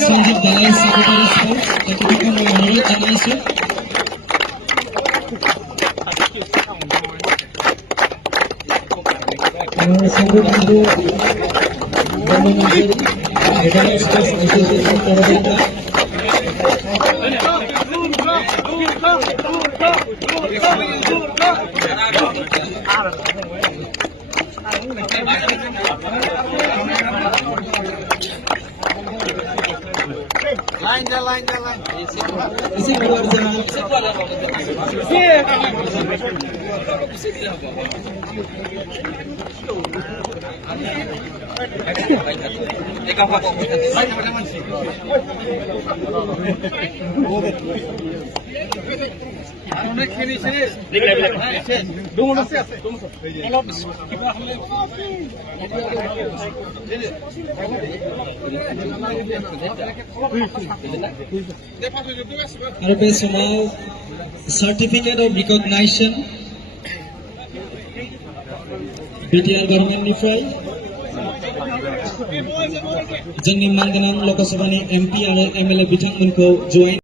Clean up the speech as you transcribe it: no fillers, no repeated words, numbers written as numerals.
Sanjeev Dalai secretary sports তেখেতক মই অনুৰোধ জনাইছো সঞ্জীৱ বন্ধু হেডলাইন স্পোর্টস অ্যাসোসিয়েশন তরফে Line. इसी कलर से Certificate of Recognition BTR गभर्नमेन्टनिफ्राय जोंनि मानगोनां लोकसभानि MP आरो MLA बिथांमोनखौ जयेन